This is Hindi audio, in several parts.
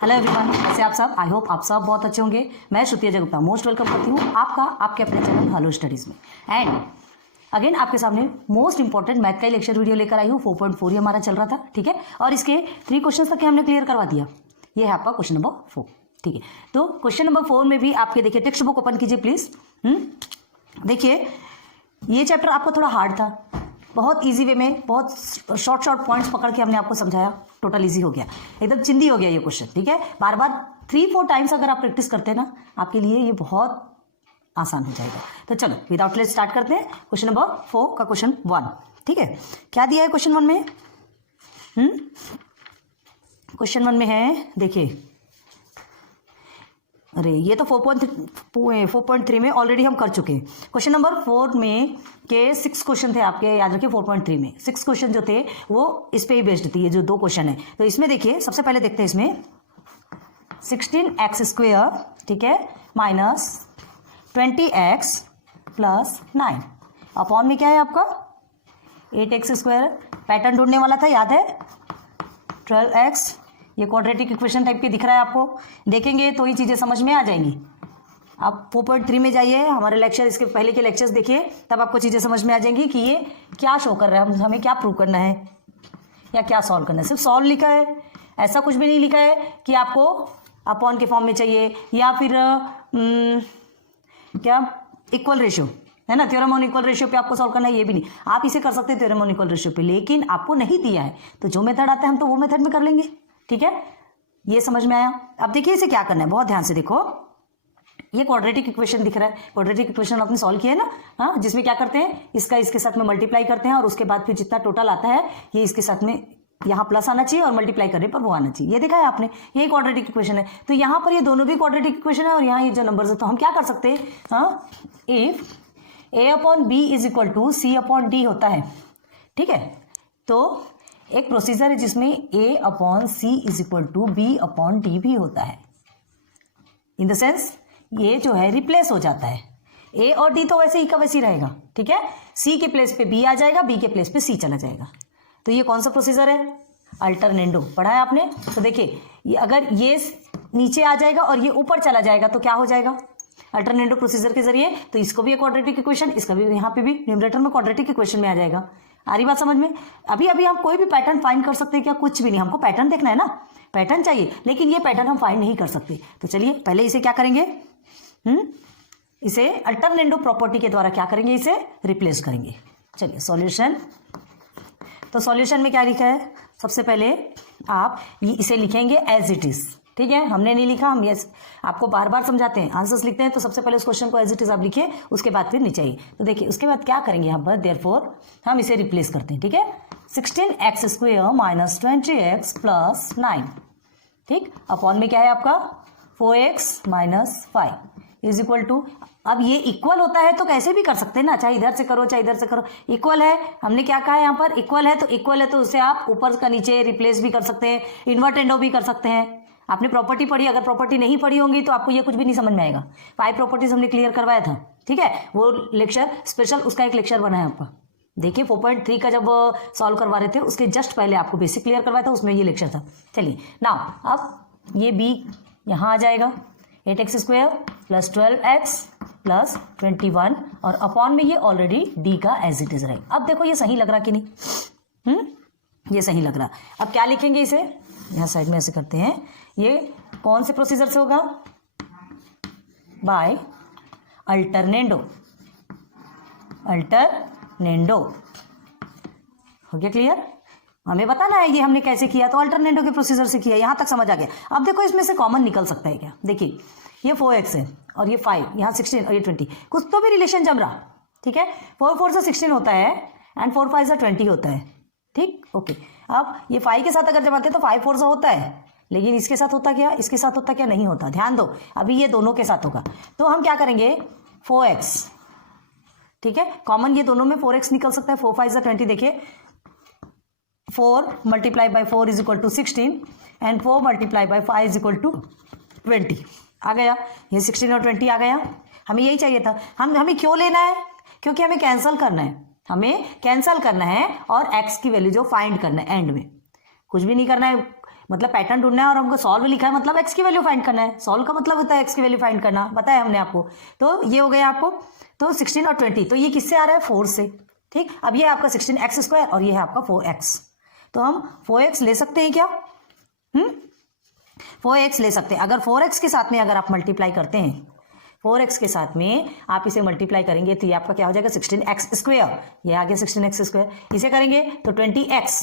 हेलो एवरीवन, कैसे आप सब? आई होप आप सब बहुत अच्छे होंगे। मैं श्रुति अजय गुप्ता मोस्ट वेलकम करती हूँ आपका आपके अपने चैनल हेलो स्टडीज में। एंड अगेन आपके सामने मोस्ट इंपॉर्टेंट मैथ का ही लेक्चर वीडियो लेकर आई हूँ। 4.4 ही हमारा चल रहा था, ठीक है। और इसके 3 क्वेश्चन तक हमने क्लियर करवा दिया। ये है आपका क्वेश्चन नंबर 4, ठीक है। तो क्वेश्चन नंबर 4 में भी आपके देखिए टेक्स्ट बुक ओपन कीजिए प्लीज। देखिए ये चैप्टर आपको थोड़ा हार्ड था, बहुत इजी वे में बहुत शॉर्ट पॉइंट्स पकड़ के हमने आपको समझाया, टोटल इजी हो गया, एकदम चिंदी हो गया ये क्वेश्चन, ठीक है। बार बार 3-4 टाइम्स अगर आप प्रैक्टिस करते हैं ना, आपके लिए ये बहुत आसान हो जाएगा। तो चलो विदाउट लेट स्टार्ट करते हैं। क्वेश्चन नंबर 4 का क्वेश्चन 1, ठीक है। क्या दिया है क्वेश्चन 1 में? क्वेश्चन 1 में है, देखिए, अरे ये तो 4.3 में ऑलरेडी हम कर चुके हैं। क्वेश्चन नंबर 4 में के 6 क्वेश्चन थे आपके, याद रखिए। 4.3 में 6 क्वेश्चन जो थे वो इस पे ही बेस्ड थी, ये जो 2 क्वेश्चन है। तो इसमें देखिए सबसे पहले देखते हैं इसमें 16x², ठीक है, माइनस 20x प्लस 9 अपॉन में क्या है आपका 8x²। पैटर्न ढूंढने वाला था, याद है, 12x। ये क्वाड्रेटिक इक्वेशन टाइप के दिख रहा है आपको, देखेंगे तो ये चीज़ें समझ में आ जाएंगी। आप 4.3 में जाइए, हमारे लेक्चर, इसके पहले के लेक्चर्स देखिए, तब आपको चीज़ें समझ में आ जाएंगी कि ये क्या शो कर रहा है, हमें क्या प्रूव करना है या क्या सॉल्व करना है। सिर्फ सॉल्व लिखा है, ऐसा कुछ भी नहीं लिखा है कि आपको अपॉन के फॉर्म में चाहिए या फिर क्या इक्वल रेशियो, है ना, थ्योरम ऑन इक्वल रेशियो पे आपको सॉल्व करना है, ये भी नहीं। आप इसे कर सकते हैं थ्योरम ऑन इक्वल रेशियो पे, लेकिन आपको नहीं दिया है, तो जो मेथड आता है हम तो वो मेथड में कर लेंगे, ठीक है। ये समझ में आया? अब देखिए इसे क्या करना है, बहुत ध्यान से देखो। ये क्वाड्रेटिक इक्वेशन दिख रहा है, क्वाड्रेटिक इक्वेशन आपने सॉल्व किया है ना, हाँ, जिसमें क्या करते हैं, इसका इसके साथ में मल्टीप्लाई करते हैं और उसके बाद फिर जितना टोटल आता है ये इसके साथ में यहाँ प्लस आना चाहिए और मल्टीप्लाई करने पर वो आना चाहिए। ये देखा है आपने, ये क्वाड्रेटिक इक्वेशन है। तो यहाँ पर ये दोनों भी क्वाड्रेटिक इक्वेशन है और यहाँ ये जो नंबर्स है, तो हम क्या कर सकते हैं, हाँ, if a/b is equal to c/d होता है, ठीक है। तो एक प्रोसीजर है जिसमें a/c is equal to b/d भी होता है। इन द सेंस ये जो है रिप्लेस हो जाता है, a और d तो वैसे ही का वैसे ही रहेगा, ठीक है। c के प्लेस पे b आ जाएगा, b के प्लेस पे c चला जाएगा। तो ये कौन सा प्रोसीजर है? अल्टरनेंडो, पढ़ा है आपने। तो देखिए ये अगर ये नीचे आ जाएगा और ये ऊपर चला जाएगा तो क्या हो जाएगा अल्टरनेंडो प्रोसीजर के जरिए। तो इसको भी क्वाड्रेटिक इक्वेशन, इसका भी यहाँ पे भी न्यूमरेटर में क्वाड्रेटिक इक्वेशन में आ जाएगा। आ रही बात समझ में? अभी हम कोई भी पैटर्न फाइंड कर सकते हैं क्या? कुछ भी नहीं, हमको पैटर्न देखना है ना, पैटर्न चाहिए, लेकिन ये पैटर्न हम फाइंड नहीं कर सकते। तो चलिए पहले इसे क्या करेंगे, इसे अल्टरनेंडो प्रॉपर्टी के द्वारा क्या करेंगे, इसे रिप्लेस करेंगे। चलिए सॉल्यूशन। तो सॉल्यूशन में क्या लिखा है, सबसे पहले आप इसे लिखेंगे एज इट इज, ठीक है। हमने नहीं लिखा, हम ये आपको बार बार समझाते हैं, आंसर्स लिखते हैं, तो सबसे पहले उस क्वेश्चन को एज इट इज आप लिखिए, उसके बाद फिर नीचे आइए। तो देखिए उसके बाद क्या करेंगे यहाँ पर, देयरफॉर हम इसे रिप्लेस करते हैं, ठीक है। 16x² माइनस 20x प्लस 9, ठीक, अपॉन में क्या है आपका 4x minus 5 is equal to, अब ये इक्वल होता है तो कैसे भी कर सकते हैं ना, चाहे इधर से करो चाहे इधर से करो, इक्वल है। हमने क्या कहा है यहाँ पर, इक्वल है, तो इक्वल है तो उसे आप ऊपर का नीचे रिप्लेस भी कर सकते हैं, इन्वर्टेंडो भी कर सकते हैं। आपने प्रॉपर्टी पढ़ी, अगर प्रॉपर्टी नहीं पढ़ी होंगी तो आपको ये कुछ भी नहीं समझ में आएगा। 5 प्रॉपर्टीज हमने क्लियर करवाया था, ठीक है, वो लेक्चर स्पेशल, उसका एक लेक्चर बना है आपका। देखिए 4.3 का जब सॉल्व करवा रहे थे उसके जस्ट पहले आपको बेसिक क्लियर करवाया था, उसमें ये लेक्चर था। चलिए नाउ अब ये b यहाँ आ जाएगा, 8x² प्लस 12x प्लस 21 और अपॉन में ये ऑलरेडी d का एज इट इज रहेगा। अब देखो ये सही लग रहा कि नहीं, ये सही लग रहा। अब क्या लिखेंगे इसे, यहाँ साइड में ऐसे करते हैं, ये कौन से प्रोसीजर से होगा, बाय अल्टरनेंडो। अल्टरनेंडो हो गया क्लियर? हमें बताना है ये हमने कैसे किया, तो अल्टरनेंडो के प्रोसीजर से किया, यहां तक समझ आ गया। अब देखो इसमें से कॉमन निकल सकता है क्या, देखिए ये 4x है और ये 5, यहाँ 16 और ये 20, कुछ तो भी रिलेशन जम रहा, ठीक है। 4 से 16 होता है एंड 4 से 20 होता है, ठीक, ओके। अब ये 5 के साथ अगर जमाते हैं तो 5 4 होता है, लेकिन इसके साथ होता क्या, इसके साथ होता क्या, नहीं होता। ध्यान दो, अभी ये दोनों के साथ होगा, तो हम क्या करेंगे 4x, ठीक है, कॉमन ये दोनों में 4x निकल सकता है। 4 5 20, देखिए 4 multiply by 4 is equal to 16 and 4 multiply by 5 is equal to 20 आ गया। ये 16 और 20 आ गया, हमें यही चाहिए था। हमें क्यों लेना है, क्योंकि हमें कैंसिल करना है, हमें कैंसिल करना है और x की वैल्यू जो फाइंड करना है एंड में, कुछ भी नहीं करना है। मतलब पैटर्न ढूंढना है और हमको सॉल्व लिखा है, मतलब एक्स की वैल्यू फाइंड करना है। सॉल्व का मतलब होता है एक्स की वैल्यू फाइंड करना, बताया हमने आपको। तो ये हो गया आपको। तो 16 और 20, तो ये किससे आ रहा है? 4 से। ठीक, अब ये आपका 16x² और ये है आपका 4x। तो हम 4x ले सकते हैं क्या? 4x ले सकते हैं। अगर 4x के साथ में अगर आप मल्टीप्लाई करते हैं, 4x के साथ में आप इसे मल्टीप्लाई करेंगे तो ये आपका क्या हो जाएगा? 16x²। ये आ गया 16x²। इसे करेंगे तो 20x।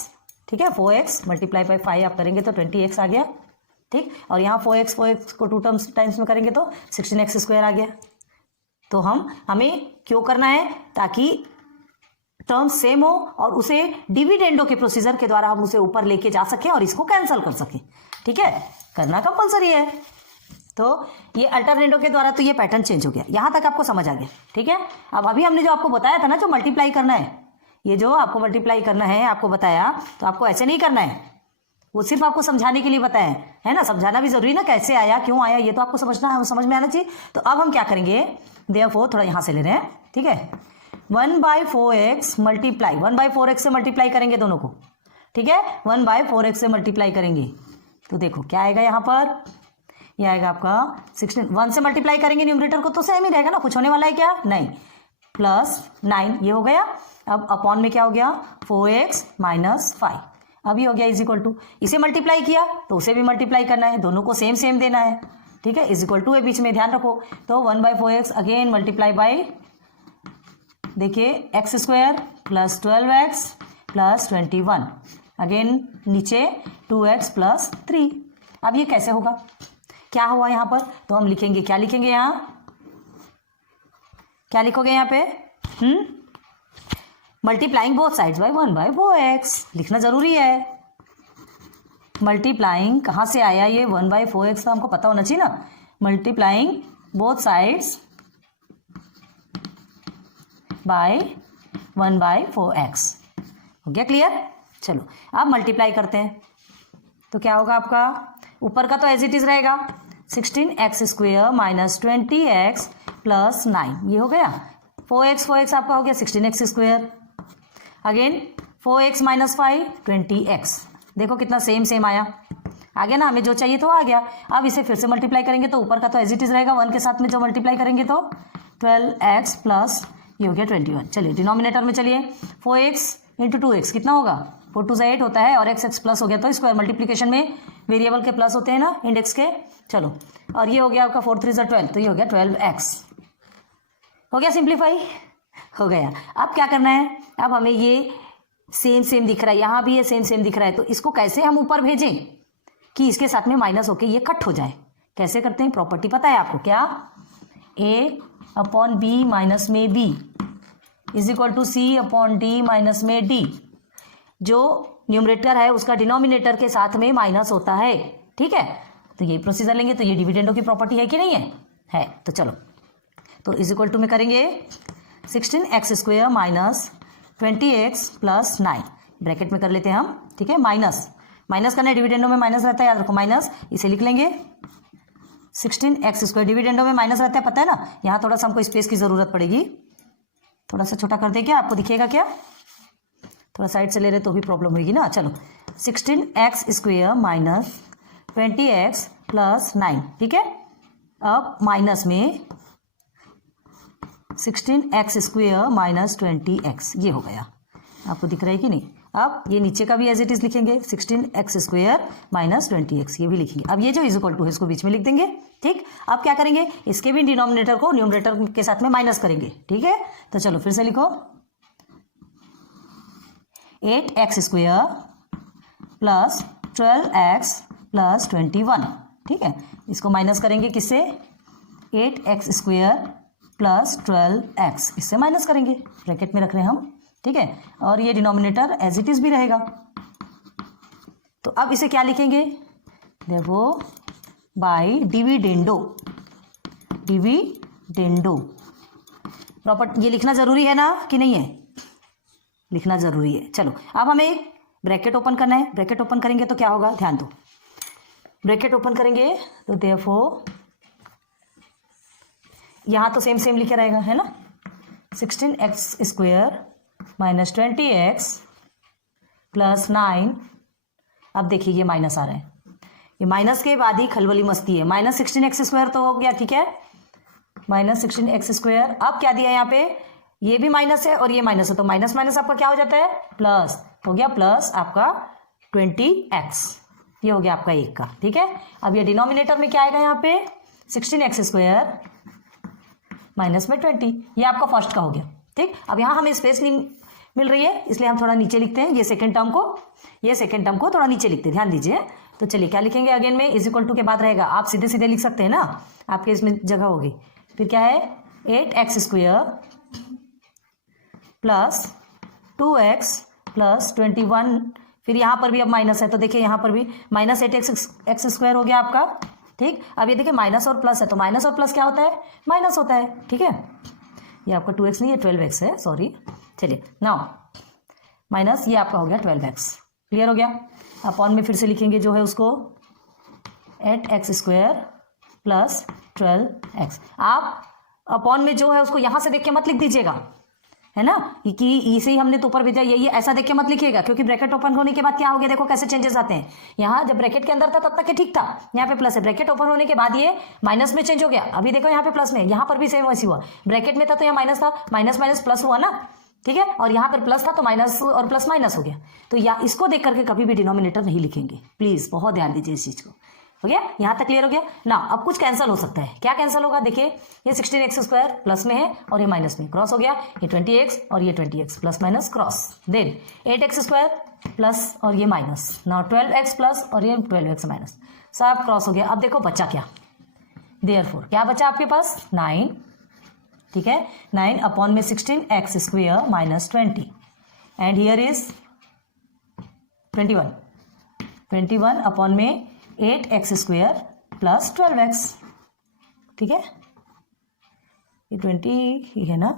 ठीक है, 4x मल्टीप्लाई बाई 5 आप करेंगे तो 20x आ गया। ठीक, और यहाँ 4x को 2 टाइम्स में करेंगे तो 16x² आ गया। तो हमें क्यों करना है? ताकि टर्म सेम हो और उसे डिविडेंडो के प्रोसीजर के द्वारा हम उसे ऊपर लेके जा सकें और इसको कैंसिल कर सकें। ठीक है, करना कंपलसरी है। तो ये अल्टरनेटो के द्वारा तो ये पैटर्न चेंज हो गया। यहां तक आपको समझ आ गया। ठीक है, अब अभी हमने जो आपको बताया था ना, जो मल्टीप्लाई करना है, ये जो आपको मल्टीप्लाई करना है आपको बताया, तो आपको ऐसे नहीं करना है, वो सिर्फ आपको समझाने के लिए बताया है ना। समझाना भी जरूरी ना, कैसे आया, क्यों आया, ये तो आपको समझना है, समझ में आना चाहिए। तो अब हम क्या करेंगे? देयरफॉर थोड़ा यहां से ले रहे हैं। ठीक है, 1/4x मल्टीप्लाई 1/4x से मल्टीप्लाई करेंगे दोनों को। ठीक है, 1/4x से मल्टीप्लाई करेंगे तो देखो क्या आएगा यहाँ पर? ये आएगा आपका 16। 1 से मल्टीप्लाई करेंगे न्यूमरेटर को तो सेम ही रहेगा ना, कुछ होने वाला है क्या? नहीं। +9 ये हो गया। अब अपॉन में क्या हो गया? 4x - 5। अब ये हो गया इज इक्वल टू, इसे मल्टीप्लाई किया तो उसे भी मल्टीप्लाई करना है, दोनों को सेम सेम देना है। ठीक है, इज इक्वल टू है बीच में, ध्यान रखो। तो 1/4x अगेन मल्टीप्लाई बाई, देखिए x² + 12x + 21, अगेन नीचे 2x + 3। अब ये कैसे होगा? क्या हुआ यहाँ पर? तो हम लिखेंगे, क्या लिखेंगे यहाँ? क्या लिखोगे यहाँ पे? Multiplying both sides by 1/4x लिखना जरूरी है। मल्टीप्लाइंग कहाँ से आया? ये 1/4x तो हमको पता होना चाहिए ना। Multiplying both sides by 1/4x। हो गया क्लियर? चलो अब मल्टीप्लाई करते हैं तो क्या होगा आपका? ऊपर का तो एज इट इज रहेगा, 16x² - 20x + 9, ये हो गया। 4x आपका हो गया 16x²। Again 4x - 5 20x। देखो कितना सेम सेम आया, आ गया ना, हमें जो चाहिए तो आ गया। अब इसे फिर से मल्टीप्लाई करेंगे तो ऊपर का तो एज इट इज रहेगा, 1 के साथ में जो मल्टीप्लाई करेंगे तो 12x प्लस ये हो गया 21। चलिए डिनोमिनेटर में चलिए, 4x × 2x कितना होगा? 4 2 8 होता है और x प्लस हो गया तो स्क्वायर, मल्टीप्लीकेशन में वेरिएबल के प्लस होते हैं ना इंडेक्स के। चलो, और ये हो गया आपका 4 3 12, तो ये हो गया 12x। हो गया सिंप्लीफाई, हो गया। अब क्या करना है? अब हमें ये सेम सेम दिख रहा है, यहाँ भी ये सेम सेम दिख रहा है, तो इसको कैसे हम ऊपर भेजें कि इसके साथ में माइनस होके ये कट हो जाए? कैसे करते हैं? प्रॉपर्टी पता है आपको क्या? a/b माइनस में b is equal to c/d minus में d। जो न्यूमरेटर है उसका डिनोमिनेटर के साथ में माइनस होता है। ठीक है, तो ये प्रोसीजर लेंगे तो ये डिविडेंडो की प्रॉपर्टी है कि नहीं है? है। तो चलो, तो इज इक्वल टू में करेंगे 16x² minus 20x plus 9, bracket में कर लेते हैं हम। ठीक है, माइनस माइनस करना है, डिविडेंडो में माइनस रहता है, याद रखो माइनस, इसे लिख लेंगे 16x²। डिविडेंडो में माइनस रहता है, पता है ना। यहाँ थोड़ा सा हमको स्पेस की जरूरत पड़ेगी, थोड़ा सा छोटा कर दे, क्या आपको दिखेगा क्या? थोड़ा साइड से ले रहे तो भी प्रॉब्लम होगी ना। चलो, 16x² माइनस 20x प्लस 9। ठीक है, अब माइनस में 16x² माइनस 20x, ये हो गया। आपको दिख रहा है कि नहीं? अब ये नीचे का भी एज इट इज लिखेंगे, 16x² माइनस 20x, ये भी लिखेंगे। अब ये जो इज इक्वल टू है इसको बीच में लिख देंगे। ठीक, अब क्या करेंगे? इसके भी डिनोमिनेटर को न्यूमरेटर के साथ में माइनस करेंगे। ठीक है, तो चलो फिर से लिखो, 8x² प्लस 12x प्लस 21। ठीक है, इसको माइनस करेंगे किससे? 8x² प्लस 12x, इससे माइनस करेंगे, ब्रैकेट में रख रहे हैं हम। ठीक है, और ये डिनोमिनेटर एज इट इज भी रहेगा। तो अब इसे क्या लिखेंगे? देखो, बाय डिविडेंडो, डिविडेंडो प्रॉपर्टी, ये लिखना जरूरी है ना कि नहीं है? लिखना जरूरी है। चलो, अब हमें ब्रैकेट ओपन करना है। ब्रैकेट ओपन करेंगे तो क्या होगा? ध्यान दो, ब्रैकेट ओपन करेंगे तो देयरफॉर यहाँ तो सेम सेम लिखे रहेगा, है ना। 16x² minus 20x plus 9। अब देखिए ये माइनस आ रहा है, ये माइनस के बाद ही खलबली मस्ती है। -16x² तो हो गया, ठीक है, -16x²। अब क्या दिया है यहाँ पे, ये भी माइनस है और ये माइनस है, तो माइनस माइनस आपका क्या हो जाता है, प्लस हो गया, प्लस आपका 20x, ये हो गया आपका 1 का, ठीक है। अब ये डिनोमिनेटर में क्या आएगा यहाँ पे, 16x² माइनस में 20, ये आपका फर्स्ट का हो गया, ठीक। अब यहाँ हमें स्पेस नहीं मिल रही है, इसलिए हम थोड़ा नीचे लिखते हैं, ये सेकंड टर्म को थोड़ा नीचे लिखते हैं, ध्यान दीजिए। तो चलिए क्या लिखेंगे, अगेन में इज इक्वल टू के बाद रहेगा, आप सीधे सीधे लिख सकते हैं ना, आपके इसमें जगह होगी। फिर क्या है, 8x² प्लस 2x प्लस 21, फिर यहाँ पर भी अब माइनस है, तो देखिए यहाँ पर भी -8x² हो गया आपका, ठीक। अब ये देखिए माइनस और प्लस है, तो माइनस और प्लस क्या होता है, माइनस होता है, ठीक है। ये आपका 2x नहीं, ये 12x है, सॉरी। चलिए नाउ माइनस ये आपका हो गया 12x, क्लियर हो गया। अपॉन में फिर से लिखेंगे जो है उसको 8x² प्लस 12x। आप अपॉन में जो है उसको यहाँ से देख के मत लिख दीजिएगा, है ना, कि इसे ही हमने तो ऊपर भेजा, ये ऐसा देख के मत लिखिएगा, क्योंकि ब्रैकेट ओपन होने के बाद क्या हो गया, देखो कैसे चेंजेस आते हैं। यहाँ जब ब्रैकेट के अंदर था तब तक ये ठीक था, यहाँ पे प्लस है, ब्रैकेट ओपन होने के बाद ये माइनस में चेंज हो गया। अभी देखो यहाँ पे प्लस में, यहाँ पर भी सेम वैसी हुआ, ब्रैकेट में था तो यहाँ माइनस था, माइनस माइनस प्लस हुआ ना, ठीक है, और यहाँ पर प्लस था तो माइनस और प्लस माइनस हो गया। तो या इसको देख करके कभी भी डिनोमिनेटर नहीं लिखेंगे, प्लीज बहुत ध्यान दीजिए इस चीज को, हो गया, यहाँ तक क्लियर हो गया ना। अब कुछ कैंसिल हो सकता है, क्या कैंसिल होगा, देखिए ये 16x² प्लस में है और ये माइनस में, क्रॉस हो गया, ये 20x और ये 20x plus minus cross, then 8x² plus और ये माइनस, नाउ 12x प्लस और ये 12x माइनस, सब क्रॉस हो गया। अब देखो बचा क्या, देयरफॉर क्या बचा आपके पास, 9, ठीक है, 9 अपॉन में 16x² minus 20 and here is 21 upon में 8x² प्लस 12x, ठीक है, ये 20 ही है ना,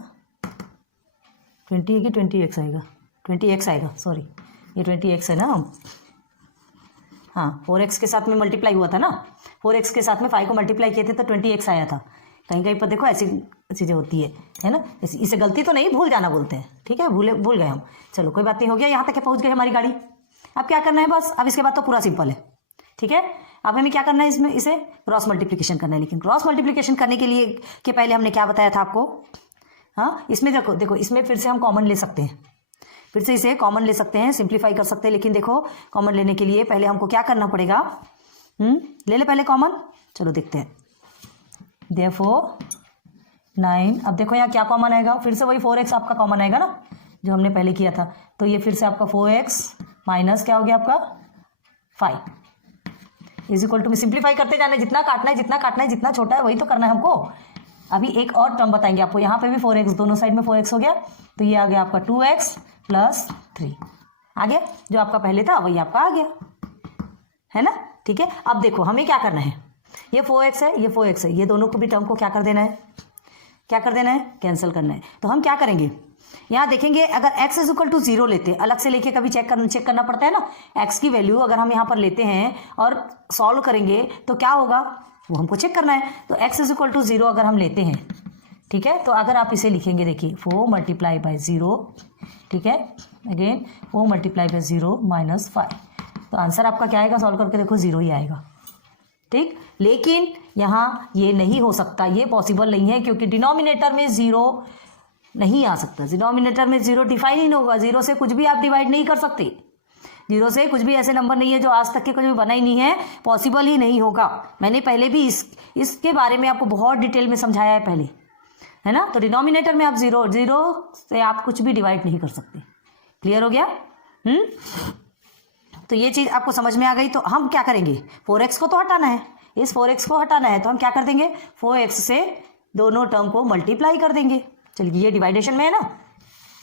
20 है कि 20x आएगा, 20x आएगा, सॉरी ये 20x है ना, हाँ 4x के साथ में मल्टीप्लाई हुआ था ना, 4x के साथ में 5 को मल्टीप्लाई किए थे तो 20x आया था। कहीं कहीं पर देखो ऐसी चीज़ें होती है ना, इसे गलती तो नहीं, भूल जाना बोलते हैं, ठीक है, भूल गए हम, चलो कोई बात नहीं, हो गया, यहाँ तक पहुँच गई हमारी गाड़ी। अब क्या करना है बस, अब इसके बाद तो पूरा सिंपल है, ठीक है। अब हमें क्या करना है, इसमें इसे क्रॉस मल्टीप्लिकेशन करना है, लेकिन क्रॉस मल्टीप्लिकेशन करने के लिए के पहले हमने क्या बताया था आपको, हाँ इसमें देखो इसमें फिर से हम कॉमन ले सकते हैं, फिर से इसे कॉमन ले सकते हैं, सिंप्लीफाई कर सकते हैं, लेकिन देखो कॉमन लेने के लिए पहले हमको क्या करना पड़ेगा, ले ले पहले कॉमन, चलो देखते हैं। देयरफॉर 9, अब देखो यहाँ क्या कॉमन आएगा, फिर से वही 4x आपका कॉमन आएगा ना, जो हमने पहले किया था, तो ये फिर से आपका 4x माइनस क्या हो गया आपका 5 इज इक्वल टू में सिंप्लीफाई करते जाना है, जितना काटना है, जितना छोटा है वही तो करना है हमको। अभी एक और टर्म बताएंगे आपको, यहाँ पे भी 4x, दोनों साइड में 4x हो गया, तो ये आ गया आपका 2x प्लस 3, आ गया, जो आपका पहले था वही आपका आ गया, है ना, ठीक है। अब देखो हमें क्या करना है, ये 4x है, ये 4x है, ये दोनों को भी टर्म को क्या कर देना है, कैंसिल करना है। तो हम क्या करेंगे, यहाँ देखेंगे अगर x इज इक्वल टू 0 लेते हैं, अलग से लेके कभी चेक करना पड़ता है ना, x की वैल्यू अगर हम यहाँ पर लेते हैं और सॉल्व करेंगे तो क्या होगा वो हमको चेक करना है। तो x इज इक्वल टू 0 अगर हम लेते हैं, ठीक है, तो अगर आप इसे लिखेंगे, देखिए 4 मल्टीप्लाई बाई 0, ठीक है, अगेन 4 मल्टीप्लाई बाई 0 माइनस 5, तो आंसर आपका क्या आएगा, सॉल्व करके देखो 0 ही आएगा, ठीक। लेकिन यहाँ ये नहीं हो सकता, ये पॉसिबल नहीं है, क्योंकि डिनोमिनेटर में 0 नहीं आ सकता, डिनोमिनेटर में 0 डिफाइन ही नहीं होगा, 0 से कुछ भी आप डिवाइड नहीं कर सकते, 0 से कुछ भी ऐसे नंबर नहीं है जो आज तक के कुछ भी बना ही नहीं है, पॉसिबल ही नहीं होगा। मैंने पहले भी इसके बारे में आपको बहुत डिटेल में समझाया है पहले, है ना। तो डिनोमिनेटर में आप 0 से आप कुछ भी डिवाइड नहीं कर सकते, क्लियर हो गया। तो ये चीज़ आपको समझ में आ गई। तो हम क्या करेंगे, 4x को तो हटाना है, इस 4x को हटाना है, तो हम क्या कर देंगे, 4x से दोनों टर्म को मल्टीप्लाई कर देंगे। चलिए ये डिवाइडेशन में है ना,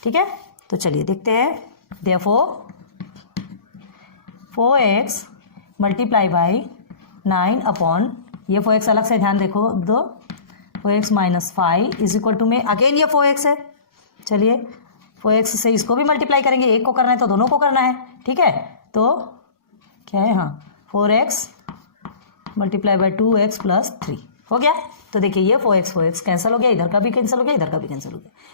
ठीक है, तो चलिए देखते हैं। Therefore 4x multiply by 9 upon, ये 4x अलग से ध्यान देखो, 4x minus 5 is equal to में अगेन ये 4x है, चलिए 4x से इसको भी मल्टीप्लाई करेंगे, एक को करना है तो दोनों को करना है, ठीक है। तो क्या है, हाँ 4x multiply by 2x plus 3 हो गया। तो देखिए ये 4x कैंसिल हो गया, इधर का भी कैंसिल हो गया, इधर का भी कैंसिल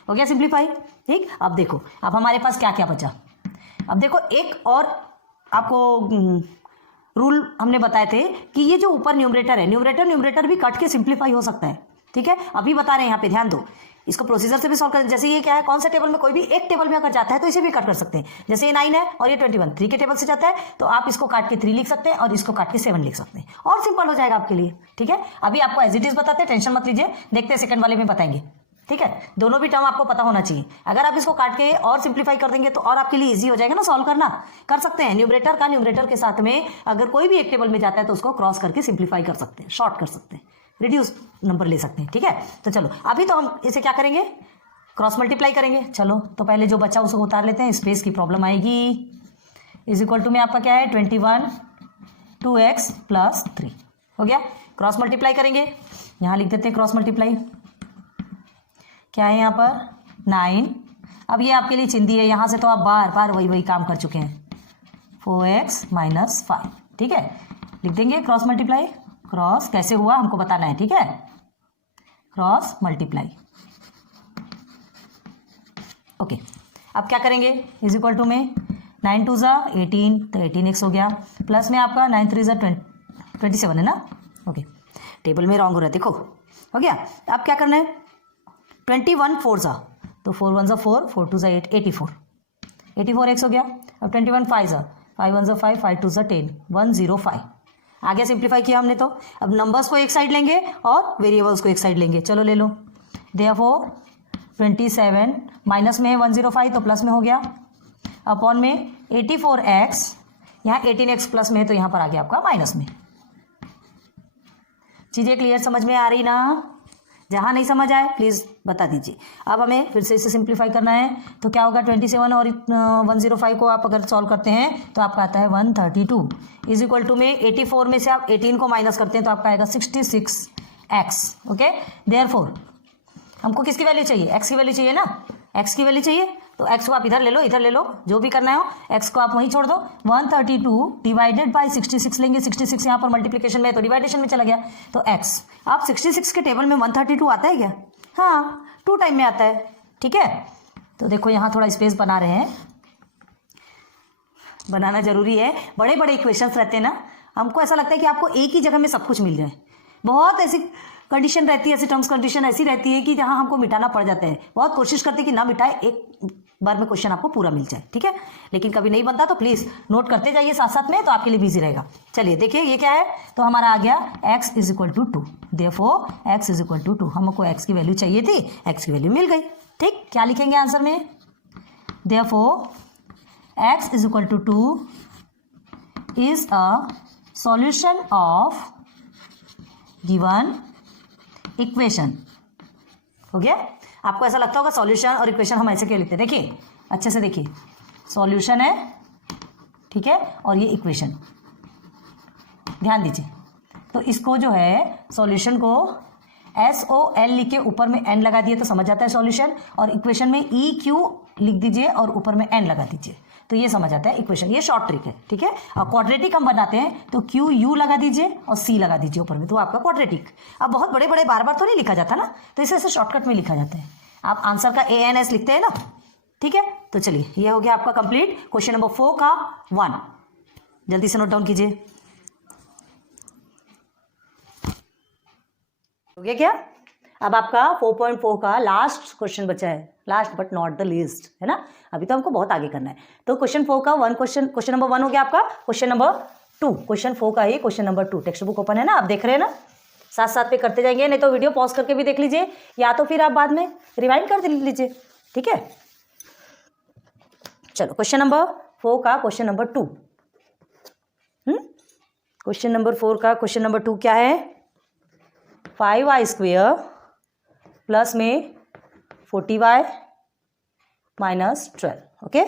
हो गया सिंप्लीफाई, ठीक। अब देखो अब हमारे पास क्या क्या बचा, अब देखो एक और आपको रूल हमने बताए थे कि ये जो ऊपर न्यूमरेटर है, न्यूमरेटर भी कट के सिंप्लीफाई हो सकता है, ठीक है। अभी बता रहे हैं यहाँ पे, ध्यान दो, इसको प्रोसीजर से भी सॉल्व करें। जैसे ये क्या है, कौन सा टेबल में, कोई भी एक टेबल में अगर जाता है तो इसे भी कट कर सकते हैं। जैसे ये 9 है और ये 21, 3 के टेबल से जाता है तो आप इसको काट के 3 लिख सकते हैं और इसको काट के 7 लिख सकते हैं, और सिंपल हो जाएगा आपके लिए, ठीक है। अभी आपको एज इट इज बताते हैं, टेंशन मत लीजिए, देखते हैं सेकंड वाले में बताएंगे, ठीक है। दोनों भी टर्म आपको पता होना चाहिए। अगर आप इसको काट के और सिंप्लीफाई कर देंगे तो और आपके लिए इजी हो जाएगा ना सॉल्व करना। कर सकते हैं न्यूमरेटर के साथ में अगर कोई भी एक टेबल में जाता है तो उसको क्रॉस करके सिंप्लीफाई कर सकते हैं, शॉर्ट कर सकते हैं, रिड्यूस नंबर ले सकते हैं, ठीक है। तो चलो अभी तो हम इसे क्या करेंगे, क्रॉस मल्टीप्लाई करेंगे। चलो तो पहले जो बचा उसको उतार लेते हैं, स्पेस की प्रॉब्लम आएगी। इज इक्वल टू में आपका क्या है 21 2x + 3 हो गया। क्रॉस मल्टीप्लाई करेंगे, यहाँ लिख देते हैं क्रॉस मल्टीप्लाई, क्या है यहाँ पर 9। अब ये आपके लिए चिंदी है, यहाँ से तो आप बार बार वही काम कर चुके हैं, 4x - 5, ठीक है। लिख देंगे क्रॉस मल्टीप्लाई, क्रॉस कैसे हुआ हमको बताना है, ठीक है। Cross multiply, okay. अब क्या करेंगे, इज इक्वल टू में 9 2 ज़ा 18, तो 18x हो गया, प्लस में आपका 9 3 ज़ा 27 है ना, ओके। टेबल में रॉन्ग हो रहा है, देखो हो गया। अब क्या करना है, 21 4 ज़ा, तो 4 1 ज़ा 4, 4 2 ज़ा 8, 84x हो गया। अब 21 5 ज़ा, 5 1 ज़ा 5, 5 2 ज़ा 10, 105। आगे सिंप्लीफाई किया हमने तो अब नंबर्स को एक साइड लेंगे और वेरिएबल्स को एक साइड लेंगे, चलो ले लो। देयरफॉर 27 माइनस में है 105 तो प्लस में हो गया, अपॉन में 84x, यहाँ 18x प्लस में है तो यहाँ पर आ गया आपका माइनस में। चीज़ें क्लियर समझ में आ रही ना, जहाँ नहीं समझ आए प्लीज़ बता दीजिए। अब हमें फिर से इसे सिंप्लीफाई करना है, तो क्या होगा 27 और 105 को आप अगर सॉल्व करते हैं तो आपका आता है 132 इज इक्वल टू में 84 में से आप 18 को माइनस करते हैं तो आपका आएगा 66x, ओके। देयरफॉर हमको किसकी वैल्यू चाहिए, x की वैल्यू चाहिए ना, x की वैल्यू चाहिए तो x को आप इधर ले लो, जो भी करना हो, x को आप वहीं छोड़ दो। 132 डिवाइडेड बाय 66 लेंगे, 66 यहाँ पर मल्टीप्लिकेशन में है तो डिवाइडेशन में चला गया, तो x। आप 66 के टेबल में 132 आता है क्या, हाँ 2 टाइम में आता है, ठीक है। तो देखो यहाँ थोड़ा स्पेस बना रहे हैं, बनाना जरूरी है। बड़े बड़े इक्वेशंस रहते हैं ना, हमको ऐसा लगता है कि आपको एक ही जगह में सब कुछ मिल जाए। बहुत ऐसी कंडीशन रहती है, ऐसी टर्म्स कंडीशन ऐसी रहती है कि जहां हमको मिटाना पड़ जाता है। बहुत कोशिश करते हैं कि ना मिटाए, एक बार में क्वेश्चन आपको पूरा मिल जाए, ठीक है। लेकिन कभी नहीं बनता तो प्लीज़ नोट करते जाइए साथ साथ में, तो आपके लिए बिजी रहेगा। चलिए देखिए ये क्या है, तो हमारा आ गया x is equal to 2, therefore x is equal to 2। हमको x की वैल्यू चाहिए थी, x की वैल्यू मिल गई, ठीक। क्या लिखेंगे आंसर में, therefore x is equal to 2 is a solution of given equation. हो गया। आपको ऐसा लगता होगा सॉल्यूशन और इक्वेशन हम ऐसे क्यों लिखते हैं, देखिए अच्छे से देखिए, सॉल्यूशन है, ठीक है, और ये इक्वेशन, ध्यान दीजिए। तो इसको जो है सॉल्यूशन को SOL लिख के ऊपर में n लगा दिए तो समझ जाता है सॉल्यूशन, और इक्वेशन में EQ लिख दीजिए और ऊपर में n लगा दीजिए तो ये समझ आता है इक्वेशन। ये शॉर्ट ट्रिक है, ठीक है। और क्वाड्रेटिक हम बनाते हैं तो QU लगा दीजिए और C लगा दीजिए ऊपर में, तो आपका क्वाड्रेटिक। अब बहुत बड़े बड़े बार बार तो नहीं लिखा जाता ना, तो इसे ऐसे शॉर्टकट में लिखा जाता है। आप आंसर का ANS लिखते हैं ना, ठीक है। तो चलिए ये हो गया आपका कंप्लीट क्वेश्चन नंबर 4 का 1। जल्दी से नोट डाउन कीजिए, हो गया क्या। अब आपका 4.4 का लास्ट क्वेश्चन बचा है, last but not the least, है ना। अभी तो हमको बहुत आगे करना है। तो क्वेश्चन 4 का क्वेश्चन नंबर 1 हो गया आपका। क्वेश्चन नंबर 2, क्वेश्चन 4 का ही question number 2। Text book open है ना, आप देख रहे हैं ना, साथ साथ पे करते जाएंगे, नहीं तो वीडियो पॉज करके भी देख लीजिए, या तो फिर आप बाद में रिवाइंड कर लीजिए, ठीक है। चलो क्वेश्चन नंबर 4 का क्वेश्चन नंबर 2। क्वेश्चन नंबर 4 का क्वेश्चन नंबर 2 क्या है, 5y² प्लस में 40y माइनस 12, ओके।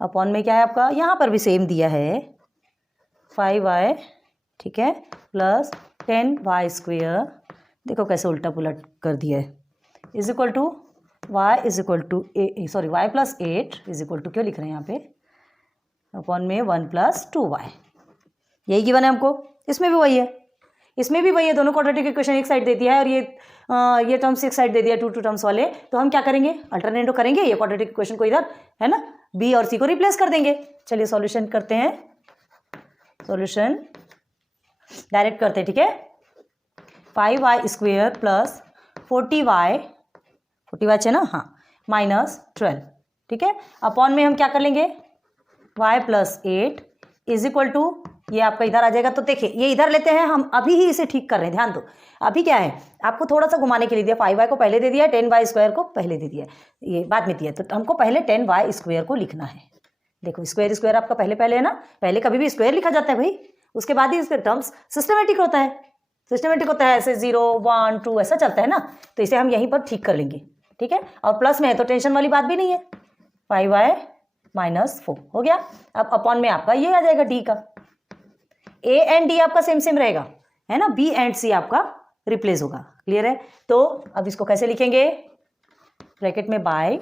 अपॉन में क्या है आपका, यहाँ पर भी सेम दिया है 5y, ठीक है, प्लस 10y², देखो कैसे उल्टा पुलट कर दिया है, is equal to y is equal to y plus 8 is equal to, क्यों लिख रहे हैं यहाँ पे, अपॉन में 1 + 2y। यही गिवन है हमको, इसमें भी वही है, इसमें भी वही है। दोनों क्वाड्रेटिक इक्वेशन एक साइड दे दिया है और ये टर्म्स एक साइड दे दिया, टू टर्म्स वाले। तो हम क्या करेंगे, अल्टरनेटिव करेंगे, ये क्वाड्रेटिक इक्वेशन को इधर, है ना, b और c को रिप्लेस कर देंगे। चलिए सॉल्यूशन करते हैं। सॉल्यूशन डायरेक्ट करते हैं, ठीक है। 5y² प्लस 40y है ना, हाँ, -12, ठीक है। अपॉन में हम क्या कर लेंगे, y + 8 इज इक्वल टू, ये आपका इधर आ जाएगा। तो देखिए ये इधर लेते हैं हम, अभी ही इसे ठीक कर रहे हैं, ध्यान दो। अभी क्या है, आपको थोड़ा सा घुमाने के लिए दिया, 5y को पहले दे दिया, 10y² को पहले दे दिया, ये बाद में दिया, तो हमको पहले 10y² को लिखना है। देखो स्क्वायर आपका पहले है ना, पहले कभी भी स्क्वायर लिखा जाता है भाई, उसके बाद ही इसके टर्म्स सिस्टमेटिक होता है, ऐसे 0 1 2 ऐसा चलता है ना। तो इसे हम यहीं पर ठीक कर लेंगे, ठीक है। और प्लस में है तो टेंशन वाली बात भी नहीं है, 5y - 4 हो गया। अब अपॉन में आपका ये आ जाएगा डी का, ए एंड डी आपका सेम रहेगा, है ना, बी एंड सी आपका रिप्लेस होगा। क्लियर है। तो अब इसको कैसे लिखेंगे, ब्रैकेट में बाय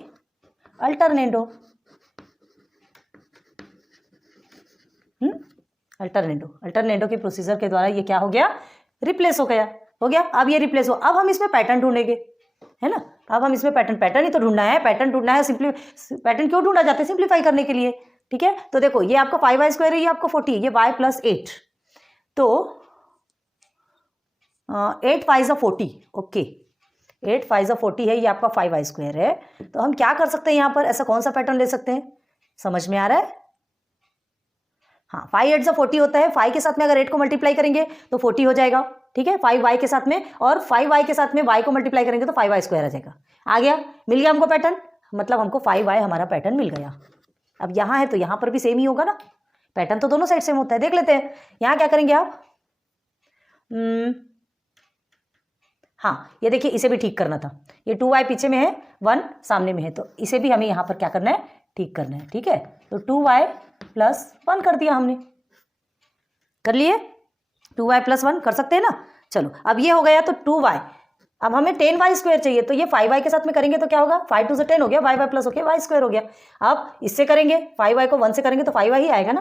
अल्टरनेटो के प्रोसीजर के द्वारा ये क्या हो गया, रिप्लेस हो गया। अब ये रिप्लेस हो, अब हम इसमें पैटर्न ढूंढेंगे, है ना। अब हम इसमें पैटर्न ही तो ढूंढना है, पैटर्न क्यों ढूंढा जाता है, सिंप्लीफाई करने के लिए, ठीक है। तो देखो ये आपका 5y² है, ये आपको 40, ये y + 8, तो 8 5 40, ओके, 8 5 40 है, ये आपका 5y² है। तो हम क्या कर सकते हैं यहाँ पर, ऐसा कौन सा पैटर्न ले सकते हैं, समझ में आ रहा है। हाँ, 5 8 40 होता है, 5 के साथ में अगर 8 को मल्टीप्लाई करेंगे तो 40 हो जाएगा, ठीक है, 5y के साथ में, और 5y के साथ में y को मल्टीप्लाई करेंगे तो 5y² आ जाएगा। आ गया, मिल गया हमको पैटर्न, मतलब हमको 5y हमारा पैटर्न मिल गया। अब यहाँ है तो यहाँ पर भी सेम ही होगा ना, पैटर्न तो दोनों साइड सेम होता है। देख लेते हैं यहाँ क्या करेंगे आप, हाँ ये देखिए, इसे भी ठीक करना था, ये 2y पीछे में है, 1 सामने में है, तो इसे भी हमें यहाँ पर क्या करना है, ठीक करना है, ठीक है। तो 2y + 1 कर दिया हमने, कर लिए, 2y + 1 कर सकते हैं ना। चलो अब ये हो गया, तो 2y, अब हमें 10y² चाहिए, तो ये 5y के साथ में करेंगे तो क्या होगा, 5 2 10 हो गया, y + होके y² हो गया। अब इससे करेंगे, 5y को 1 से करेंगे तो 5y ही आएगा ना,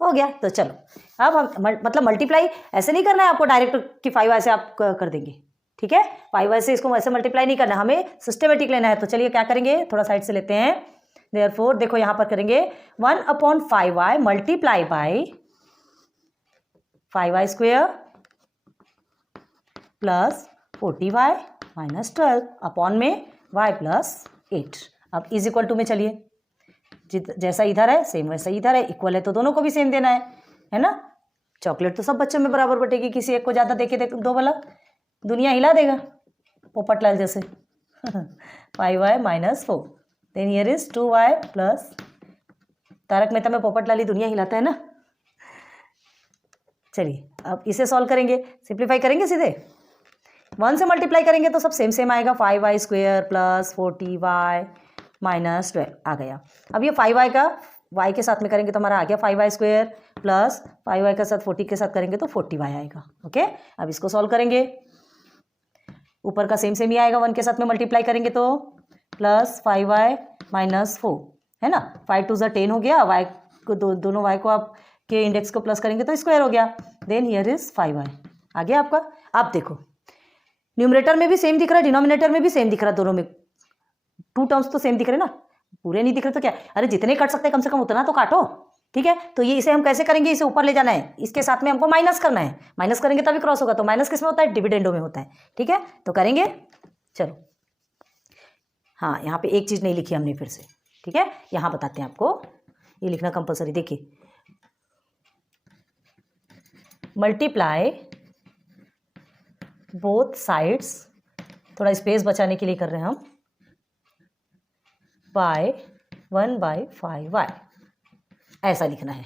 हो गया। तो चलो अब हम मतलब मल्टीप्लाई ऐसे नहीं करना है आपको डायरेक्ट कि 5y से आप कर देंगे, ठीक है, 5y से इसको ऐसे मल्टीप्लाई नहीं करना, हमें सिस्टमेटिक लेना है। तो चलिए क्या करेंगे, थोड़ा साइड से लेते हैं, देयरफॉर देखो यहाँ पर करेंगे 1/5y multiply by 5y² plus 40y - 12 upon में y + 8। अब इज इक्वल टू में चलिए, जैसा इधर है सेम वैसा इधर है, इक्वल है तो दोनों को भी सेम देना है ना। चॉकलेट तो सब बच्चों में बराबर बटेगी, किसी एक को ज़्यादा देके दो भला, दुनिया हिला देगा पोपटलाल जैसे। 5y - 4, then here is 2y plus, Tarak Mehta में पोपटलाल ही दुनिया हिलाता है ना। चलिए अब इसे सॉल्व करेंगे, सिंप्लीफाई करेंगे, सीधे 1 से मल्टीप्लाई करेंगे तो सब सेम आएगा, 5y² प्लस 40y - 12 आ गया। अब ये 5y का y के साथ में करेंगे तो हमारा आ गया 5y² प्लस 5y के साथ 40 के साथ करेंगे तो 40y आएगा, ओके। अब इसको सॉल्व करेंगे, ऊपर का सेम ही आएगा, 1 के साथ में मल्टीप्लाई करेंगे तो प्लस 5y - 4, है ना, 5 2 10 हो गया, y को दोनों y को आप के इंडेक्स को प्लस करेंगे तो स्क्वायर हो गया, देन हियर इज 5y आ गया आपका। अब देखो न्यूमरेटर में भी सेम दिख रहा है, डिनोमिनेटर में भी सेम दिख रहा है, दोनों में 2 टर्म्स तो सेम दिख रहे ना, पूरे नहीं दिख रहे तो क्या, अरे जितने कट सकते हैं कम से कम उतना तो काटो, ठीक है। तो ये इसे हम कैसे करेंगे, इसे ऊपर ले जाना है, इसके साथ में हमको माइनस करना है, माइनस करेंगे तभी क्रॉस होगा, तो माइनस किस में होता है, डिविडेंडो में होता है, ठीक है। तो करेंगे, चलो हाँ यहाँ पे एक चीज़ नहीं लिखी हमने फिर से, ठीक है, यहाँ बताते हैं आपको, ये लिखना कंपलसरी। देखिए मल्टीप्लाई बोथ साइड्स, थोड़ा स्पेस बचाने के लिए कर रहे हैं हम, बाय 1/5y ऐसा लिखना है,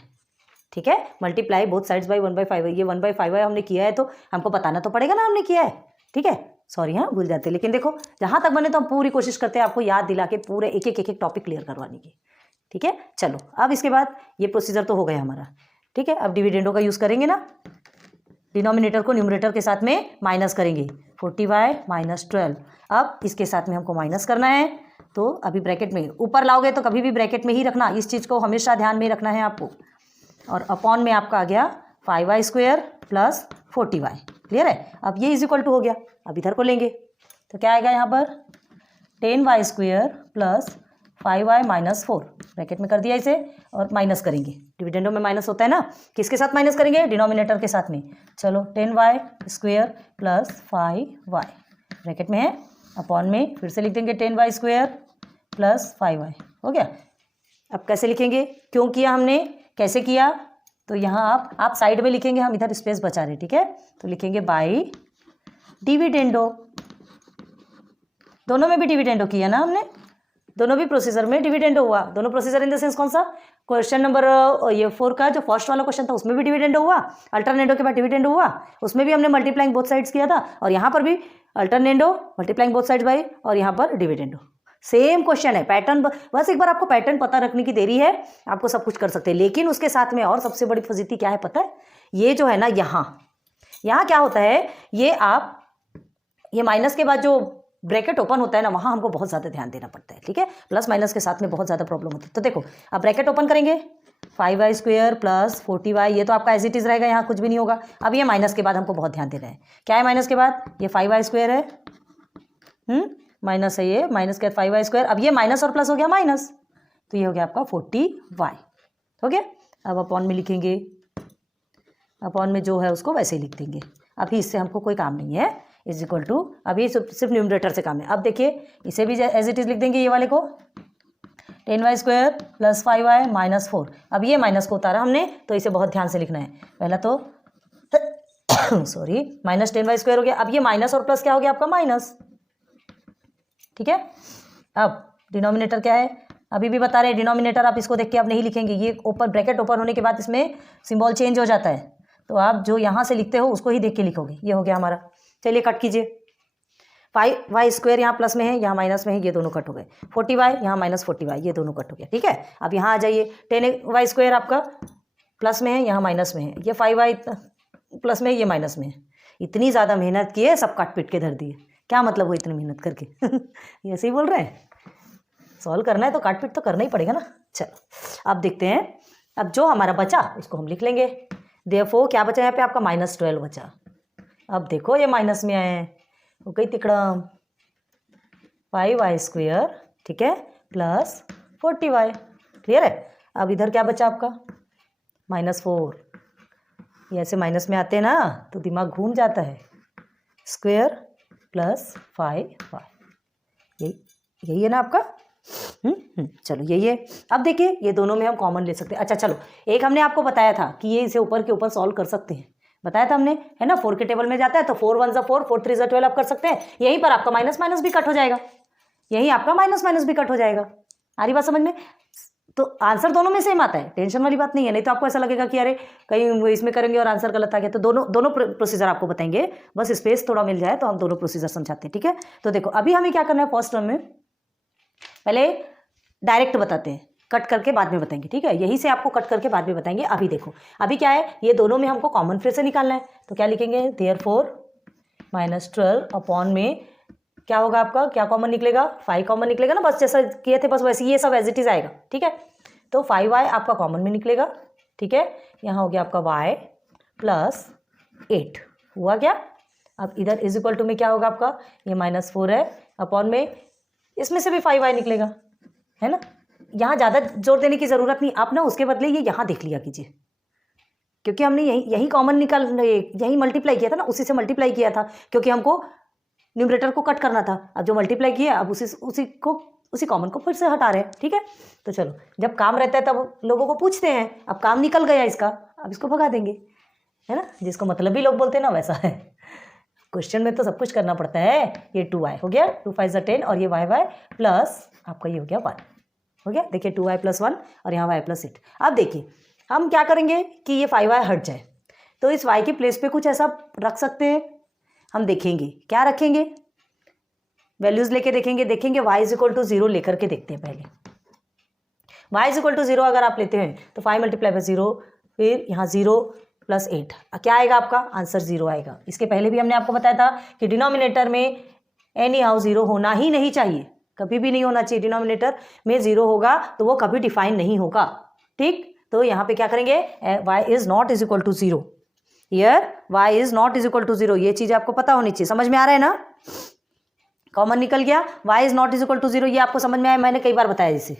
ठीक है। Multiply both sides by 1/5y, ये 1/5y हमने किया है तो हमको बताना तो पड़ेगा ना हमने किया है, ठीक है। सॉरी हाँ भूल जाते, लेकिन देखो जहाँ तक बने तो हम पूरी कोशिश करते हैं आपको याद दिला के पूरे एक एक टॉपिक क्लियर करवाने की, ठीक है। चलो अब इसके बाद ये प्रोसीजर तो हो गया हमारा, ठीक है। अब डिविडेंडो का यूज़ करेंगे ना, डिनोमिनेटर को न्यूमरेटर के साथ में माइनस करेंगे, 40y - 12। अब इसके साथ में हमको माइनस करना है, तो अभी ब्रैकेट में ऊपर लाओगे तो कभी भी ब्रैकेट में ही रखना, इस चीज़ को हमेशा ध्यान में रखना है आपको। और अपॉन में आपका आ गया 5y² प्लस 40y, क्लियर है। अब ये इज इक्वल टू हो गया, अब इधर को लेंगे तो क्या आएगा यहाँ पर 10y² plus 5y minus 4 bracket में कर दिया इसे और माइनस करेंगे, डिविडेंडो में माइनस होता है ना, किसके साथ माइनस करेंगे, डिनोमिनेटर के साथ में। चलो 10y square plus 5y bracket में है, अपॉन में फिर से लिख देंगे 10y स्क्वायर प्लस 5y। हो गया। अब कैसे लिखेंगे, क्यों किया हमने, कैसे किया, तो यहाँ आप साइड में लिखेंगे, हम इधर स्पेस बचा रहे, ठीक है। तो लिखेंगे बाई डिविडेंडो, दोनों में भी डिविडेंडो किया ना हमने, दोनों भी प्रोसीजर में डिविडेंडो हुआ। दोनों प्रोसीजर इन द सेंस कौन सा, क्वेश्चन नंबर ये 4 का जो फर्स्ट वाला क्वेश्चन था उसमें भी डिविडेंडो हुआ, अल्टरनेटो के बाद डिविडेंडो हुआ, उसमें भी हमने मल्टीप्लाइंग बोथ साइड्स किया था, और यहाँ पर भी अल्टरनेटो मल्टीप्लाइंग बोथ साइड्स बाई, और यहाँ पर डिविडेंडो। सेम क्वेश्चन है, पैटर्न बस एक बार आपको पैटर्न पता रखने की देरी है, आपको सब कुछ कर सकते हैं। लेकिन उसके साथ में और सबसे बड़ी फजीती क्या है पता है, ये जो है ना यहाँ क्या होता है, ये माइनस के बाद जो ब्रैकेट ओपन होता है ना, वहाँ हमको बहुत ज़्यादा ध्यान देना पड़ता है, ठीक है। प्लस माइनस के साथ में बहुत ज़्यादा प्रॉब्लम होती है। तो देखो अब ब्रैकेट ओपन करेंगे, 5y स्क्वायर प्लस 40y, ये तो आपका एज इट इज़ रहेगा, यहाँ कुछ भी नहीं होगा। अब ये माइनस के बाद हमको बहुत ध्यान देना है, क्या है माइनस के बाद, ये 5y स्क्वायर है, माइनस है ये, माइनस के 5y स्क्वायर, अब ये माइनस और प्लस हो गया माइनस, तो ये हो गया आपका 40y, हो गया। अब अपॉन में लिखेंगे, अपॉन में जो है उसको वैसे ही लिख देंगे, अभी इससे हमको कोई काम नहीं है, इज इक्वल टू, अभी सिर्फ न्यूमरेटर से काम है। अब देखिए इसे भी एज इट इज लिख देंगे, ये वाले को 10y square plus 5y minus 4। अब ये माइनस को उतारा हमने, तो इसे बहुत ध्यान से लिखना है। पहला तो सॉरी, माइनस 10y स्क्वायर हो गया, अब ये माइनस और प्लस क्या हो गया आपका माइनस, ठीक है। अब डिनोमिनेटर क्या है, अभी भी बता रहे हैं, डिनोमिनेटर आप इसको देख के आप नहीं लिखेंगे, ये ऊपर ब्रैकेट ओपन होने के बाद इसमें सिंबल चेंज हो जाता है, तो आप जो यहाँ से लिखते हो उसको ही देख के लिखोगे। ये हो गया हमारा, चलिए कट कीजिए, 5y स्क्वायर यहाँ प्लस में है, यहाँ माइनस में है, ये दोनों कट हो गए, 40y यहाँ माइनस 40y, ये दोनों कट हो गया, ठीक है। अब यहाँ आ जाइए, 10y स्क्वायर आपका प्लस में है, यहाँ माइनस में है, ये 5y प्लस में है, ये माइनस में है। इतनी ज़्यादा मेहनत की है, सब काट पीट के धर दिए, क्या मतलब वो इतनी मेहनत करके ये ऐसे ही बोल रहे हैं, सॉल्व करना है तो काट पीट तो करना ही पड़ेगा ना। चलो अब देखते हैं, अब जो हमारा बचा उसको हम लिख लेंगे। देयरफॉर क्या बचा यहाँ पे आपका -12 बचा। अब देखो ये माइनस में आए, वो कई तिकड़म 5y स्क्वायर, ठीक है, प्लस 40y, क्लियर है। अब इधर क्या बचा आपका -4, ये ऐसे माइनस में आते हैं ना तो दिमाग घूम जाता है, स्क्वायर प्लस 5y, यही है ना आपका। चलो यही है। अब देखिए ये दोनों में हम कॉमन ले सकते हैं। अच्छा चलो, एक हमने आपको बताया था कि ये इसे ऊपर के ऊपर सॉल्व कर सकते हैं, बताया था हमने, है ना। 4 के टेबल में जाता है तो 4 1 4, 4 3 12 आप कर सकते हैं। यहीं पर आपका माइनस माइनस भी कट हो जाएगा, यहीं आपका माइनस माइनस भी कट हो जाएगा। आ रही बात समझ में। तो आंसर दोनों में सेम आता है, टेंशन वाली बात नहीं है। नहीं तो आपको ऐसा लगेगा कि अरे कहीं इसमें करेंगे और आंसर गलत आ गया। तो दोनों प्रोसीजर आपको बताएंगे, बस स्पेस थोड़ा मिल जाए तो हम दोनों प्रोसीजर समझाते हैं, ठीक है। तो देखो अभी हमें क्या करना है, फर्स्ट टर्म में पहले डायरेक्ट बताते हैं, कट करके बाद में बताएंगे, ठीक है। यही से आपको कट करके बाद में बताएंगे। अभी देखो अभी क्या है, ये दोनों में हमको कॉमन फिर से निकालना है, तो क्या लिखेंगे, देयरफॉर -12 अपॉन में क्या होगा आपका, क्या कॉमन निकलेगा, 5 कॉमन निकलेगा ना, बस जैसा किए थे बस वैसे ये सब एज इट इज आएगा, ठीक है। तो 5y आपका कॉमन में निकलेगा, ठीक है। यहाँ हो गया आपका y प्लस 8 हुआ क्या। अब इधर इज इक्वल टू में क्या होगा आपका, ये -4 है, अपॉन में इसमें से भी 5y निकलेगा, है ना। यहाँ ज़्यादा जोर देने की ज़रूरत नहीं, आप ना उसके बदले ये यहाँ देख लिया कीजिए, क्योंकि हमने यही कॉमन यही मल्टीप्लाई किया था ना, उसी से मल्टीप्लाई किया था, क्योंकि हमको न्यूमरेटर को कट करना था। अब जो मल्टीप्लाई किया अब उसी कॉमन को फिर से हटा रहे हैं, ठीक है। तो चलो, जब काम रहता है तब लोगों को पूछते हैं, अब काम निकल गया इसका, अब इसको भगा देंगे, है ना। जिसको मतलब भी लोग बोलते हैं ना, वैसा है। क्वेश्चन में तो सब कुछ करना पड़ता है। ये 2y हो गया, 2 5 10, और ये y प्लस आपका ये हो गया 1 हो गया। देखिए 2y + 1 और यहाँ y + 8। अब देखिए हम क्या करेंगे कि ये 5y हट जाए, तो इस y की प्लेस पे कुछ ऐसा रख सकते हैं। हम देखेंगे क्या रखेंगे, वैल्यूज लेके देखेंगे y = 0 लेकर के देखते हैं। पहले y = 0 अगर आप लेते हैं तो 5 × 0, फिर यहाँ 0 + 8, क्या आएगा आपका आंसर 0 आएगा। इसके पहले भी हमने आपको बताया था कि डिनोमिनेटर में एनी हाउ 0 होना ही नहीं चाहिए, कभी भी नहीं होना चाहिए। डिनोमिनेटर में 0 होगा तो वो कभी डिफाइन नहीं होगा, ठीक। तो यहाँ पे क्या करेंगे, y is not = 0, here y is not = 0, ये चीज़ आपको पता होनी चाहिए। समझ में आ रहा है ना। कॉमन निकल गया, y is not is equal to 0, ये आपको समझ में आया, मैंने कई बार बताया इसे,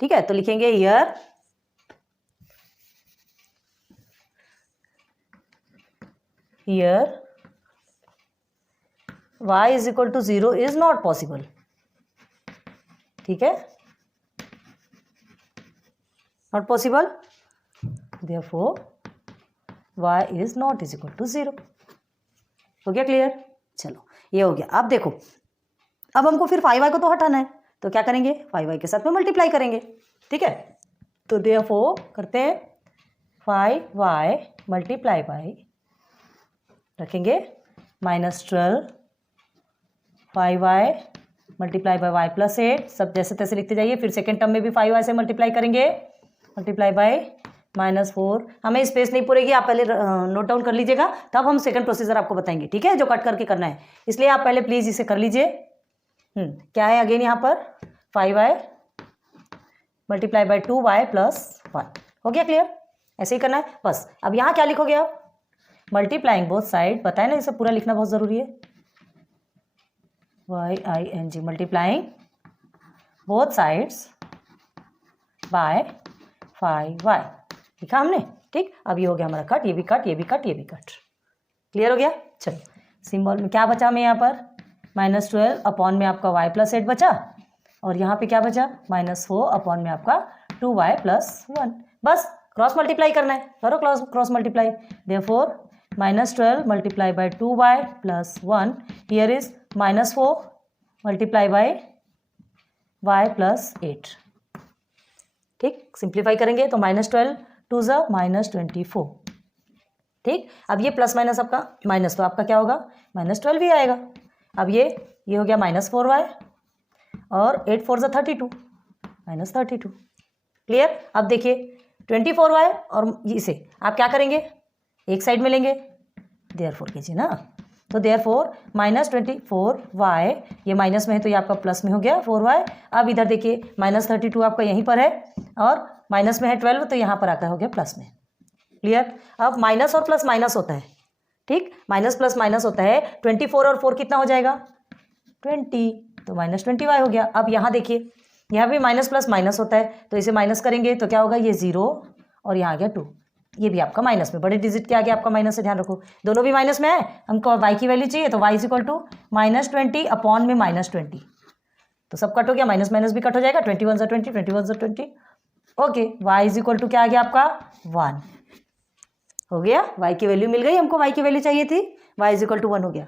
ठीक है। तो लिखेंगे here y is equal to 0 is not possible, ठीक है, not possible, therefore y is not is equal to 0। हो गया क्लियर? चलो ये हो गया। अब देखो, अब हमको फिर 5y को तो हटाना है, तो क्या करेंगे, 5y के साथ में मल्टीप्लाई करेंगे, ठीक है। तो देयरफॉर करते हैं 5y मल्टीप्लाई बाई, रखेंगे -12 5y multiply by y plus 8, सब जैसे तैसे लिखते जाइए। फिर सेकेंड टर्म में भी 5y से मल्टीप्लाई करेंगे, मल्टीप्लाई बाई -4, हमें स्पेस नहीं पूरेगी, आप पहले नोट डाउन कर लीजिएगा, तब हम सेकंड प्रोसीजर आपको बताएंगे, ठीक है, जो कट करके करना है, इसलिए आप पहले प्लीज इसे कर लीजिए। क्या है अगेन यहाँ पर 5y multiply by 2y plus 1, हो गया क्लियर? ऐसे ही करना है बस। अब यहाँ क्या लिखोगे आप, मल्टीप्लाइंग बोथ साइड, बताए ना, इसे पूरा लिखना बहुत जरूरी है, YING multiplying both sides by 5y, लिखा हमने, ठीक। अब ये हो गया हमारा कट, ये भी कट, ये भी कट, ये भी कट, क्लियर हो गया। चलो सिंबल में क्या बचा हमें यहाँ पर, -12 अपॉन में आपका y प्लस 8 बचा, और यहाँ पे क्या बचा, -4 अपॉन में आपका 2y प्लस 1, बस क्रॉस मल्टीप्लाई करना है, करो cross multiply. Therefore -12 multiply by 2y plus 1, here is -4 multiply by y plus 8, ठीक। सिंप्लीफाई करेंगे तो -12 2 ज़ा -24, ठीक। अब ये प्लस माइनस आपका माइनस, तो आपका क्या होगा, -12 भी आएगा। अब ये हो गया -4y और 8 4 ज़ा 32, -32, क्लियर। अब देखिए 24y और इसे आप क्या करेंगे, एक साइड में लेंगे, देयरफॉर कीजिए ना, तो देयरफॉर -24y, ये माइनस में है तो ये आपका प्लस में हो गया 4y। अब इधर देखिए -32 आपका यहीं पर है और माइनस में है 12, तो यहाँ पर आकर हो गया प्लस में, क्लियर। अब माइनस और प्लस माइनस होता है, ठीक, माइनस प्लस माइनस होता है, 24 और 4 कितना हो जाएगा 20, तो -20y हो गया। अब यहाँ देखिए, यहाँ भी माइनस प्लस माइनस होता है, तो इसे माइनस करेंगे तो क्या होगा, ये 0 और यहाँ आ गया 2, ये भी आपका माइनस में, बड़े डिजिट के आगे आपका माइनस है, ध्यान रखो, दोनों भी माइनस में है। हमको y की वैल्यू चाहिए, तो y is equal to -20 upon में -20, तो सब कट हो गया, माइनस माइनस भी कट हो जाएगा, 21 ज़ा 20, 21 ज़ा 20, okay. y is equal to क्या आ गया आपका 1, हो गया, y की वैल्यू मिल गई हमको, y की वैल्यू चाहिए थी, y इज इक्वल टू 1 हो गया।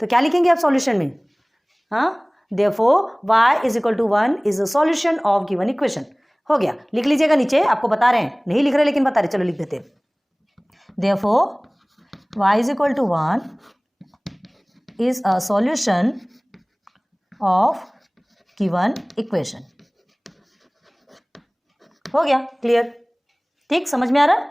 तो क्या लिखेंगे आप सॉल्यूशन में, हाँ, therefore y is equal to 1 is a solution of given equation, हो गया। लिख लीजिएगा नीचे, आपको बता रहे हैं, नहीं लिख रहे लेकिन बता रहे, चलो लिख देते हैं। Therefore y is equal to 1 is a solution of given equation, हो गया क्लियर, ठीक, समझ में आ रहा है,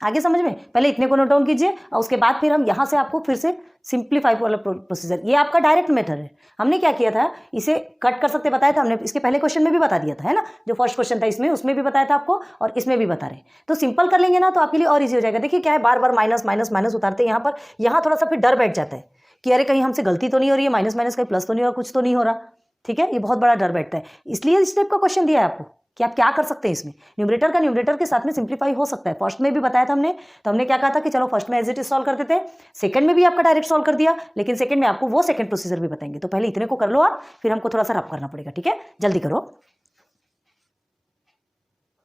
आगे समझ में, पहले इतने को नोट डाउन कीजिए और उसके बाद फिर हम यहाँ से आपको फिर से सिंप्लीफाई वाला प्रोसीजर, ये आपका डायरेक्ट मेथड है। हमने क्या किया था, इसे कट कर सकते बताया था हमने, इसके पहले क्वेश्चन में भी बता दिया था, है ना, जो फर्स्ट क्वेश्चन था इसमें, उसमें भी बताया था आपको और इसमें भी बता रहे, तो सिंपल कर लेंगे ना तो आपके लिए और ईजी हो जाएगा। देखिए क्या है, बार बार माइनस माइनस माइनस उतारते हैं यहाँ पर, यहाँ थोड़ा सा फिर डर बैठ जाता है कि अरे कहीं हमसे गलती तो नहीं हो रही है, माइनस माइनस कहीं प्लस तो नहीं हो रहा, कुछ तो नहीं हो रहा, ठीक है, ये बहुत बड़ा डर बैठता है, इसलिए इस टाइप का क्वेश्चन दिया है आपको कि आप क्या कर सकते हैं इसमें, न्यूमरेटर का न्यूमरेटर के साथ में सिंप्लीफाई हो सकता है। फर्स्ट में भी बताया था हमने, तो हमने क्या कहा था कि चलो फर्स्ट में एज इट इज सॉल्व करते थे, सेकंड में भी आपका डायरेक्ट सॉल्व कर दिया, लेकिन सेकंड में आपको वो सेकंड प्रोसीजर भी बताएंगे, तो पहले इतने को कर लो आप, फिर हमको थोड़ा सा रफ करना पड़ेगा, ठीक है, जल्दी करो।